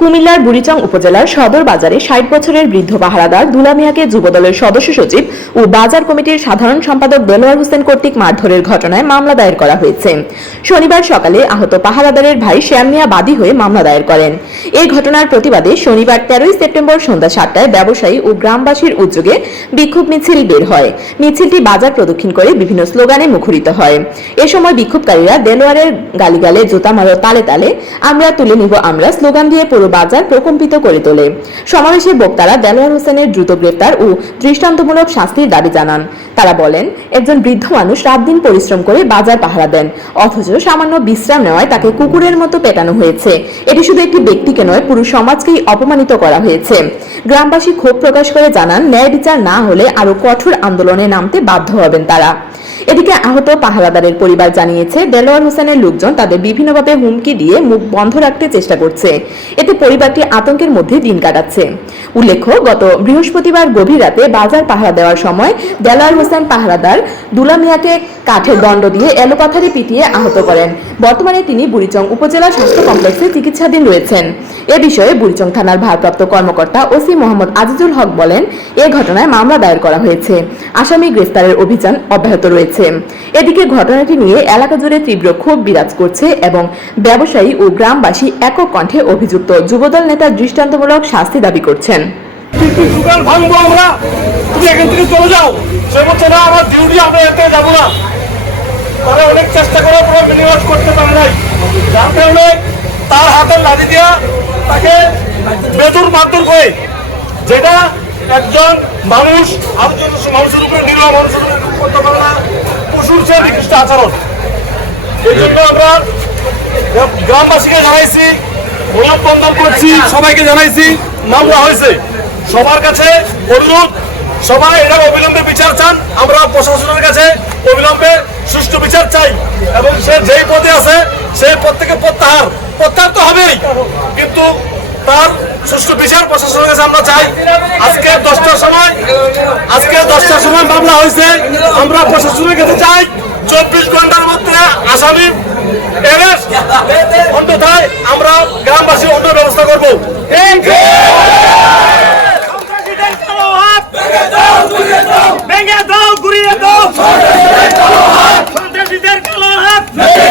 কুমিল্লার বুড়িচং উপজেলার সদর বাজারে ষাট বছরের বৃদ্ধ পাহারাদার দুলামিয়াকে যুবদলের সদস্য সচিব ও বাজার কমিটির সাধারণ সম্পাদক দেলোয়ার হোসেন কর্তৃক মারধরের ঘটনায় মামলা দায়ের করা হয়েছে। শনিবার সকালে আহত পাহারাদারের ভাই শ্যাম মিয়া বাদী হয়ে মামলা দায়ের করেন। এই ঘটনার প্রতিবাদে শনিবার তেরোই সেপ্টেম্বর সন্ধ্যা সাতটায় ব্যবসায়ী ও গ্রামবাসীর উদ্যোগে বিক্ষোভ মিছিল বের হয়। মিছিলটি বাজার প্রদক্ষিণ করে বিভিন্ন স্লোগানে মুখরিত হয়। এ সময় বিক্ষোভকারীরা দেলোয়ারের গালিগালে জুতা মারো তালে তালে, আমরা তুলে নিব আমরা, স্লোগান দিয়ে পুরো বাজার প্রকম্পিত করে তোলে। সমাবেশে বক্তারা দেলোয়ার হোসেনের দ্রুত গ্রেপ্তার ও দৃষ্টান্তমূলক শাস্তির দাবি জানান। তারা বলেন, একজন বৃদ্ধ মানুষ রাত দিন পরিশ্রম করে বাজার পাহারা দেন, অথচ সামান্য বিশ্রাম নেওয়ায় তাকে কুকুরের মতো পেটানো হয়েছে। এটি শুধু একটি ব্যক্তিকে নয়, পুরো সমাজকেই অপমানিত করা হয়েছে। গ্রামবাসী ক্ষোভ প্রকাশ করে জানান, ন্যায় বিচার না হলে আরও কঠোর আন্দোলনে নামতে বাধ্য হবেন তারা। এদিকে আহত পাহারাদারের পরিবার জানিয়েছে, দেলোয়ার হোসেনের লোকজন তাদের বিভিন্নভাবে হুমকি দিয়ে মুখ বন্ধ রাখতে চেষ্টা করছে। এতে পরিবারটি আতঙ্কের মধ্যে দিন কাটাচ্ছে। উল্লেখ্য, গত বৃহস্পতিবার গভীর রাতে বাজার পাহারা দেওয়ার সময় দেলার হোসেন পাহারাদার দুলা দুলামিয়াকে কাঠের দণ্ড দিয়ে এলোপাথারি পিটিয়ে আহত করেন। বর্তমানে তিনি বুড়িচং উপজেলা স্বাস্থ্য কমপ্লেক্সে চিকিৎসাধীন রয়েছেন। এ বিষয়ে বুড়িচং থানার ভারপ্রাপ্ত কর্মকর্তা ওসি মোহাম্মদ আজিজুল হক বলেন, এ ঘটনায় মামলা দায়ের করা হয়েছে। আসামি গ্রেফতারের অভিযান অব্যাহত রয়েছে। এদিকে ঘটনাটি নিয়ে এলাকা জুড়ে তীব্র ক্ষোভ বিরাজ করছে এবং ব্যবসায়ী ও গ্রামবাসী একক কণ্ঠে অভিযুক্ত যুবদল নেতার দৃষ্টান্তমূলক শাস্তি দাবি করছেন। তারা অনেক চেষ্টা করে পুরো বিনিয়োগ করতে পারে নাই। যার কারণে তার হাতে লাঠি দেওয়া তাকে বেদুর মারধর করে যেটা একজন মানুষ মানুষের উপরে, নিরহ মানুষের উপরে করতে পারে না, পশুর চেয়ে নিকৃষ্ট আচরণ। এই জন্য আমরা গ্রামবাসীকে জানাইছি গোলাপ বন্ধন করছি, সবাইকে জানাইছি মামলা হয়েছে। সবার কাছে অনুরোধ, সবাই এরা অবিলম্বে বিচার চান, আমরা প্রশাসনের কাছে অবিলম্বে সুষ্ঠু বিচার চাই। এবং সে যেই পদে আছে, সেই পদ থেকে প্রত্যাহার। প্রত্যাহার তো হবেই। কিন্তু তার সুষ্ঠু বিচার প্রশাসনের কাছে আমরা চাই। আজকে দশটার সময়, আজকে দশটার সময় মামলা হয়েছে। আমরা প্রশাসনের কাছে চাই, চব্বিশ ঘণ্টার মধ্যে আসামি অন্যথায় আমরা গ্রামবাসী অন্য ব্যবস্থা করব। Hey!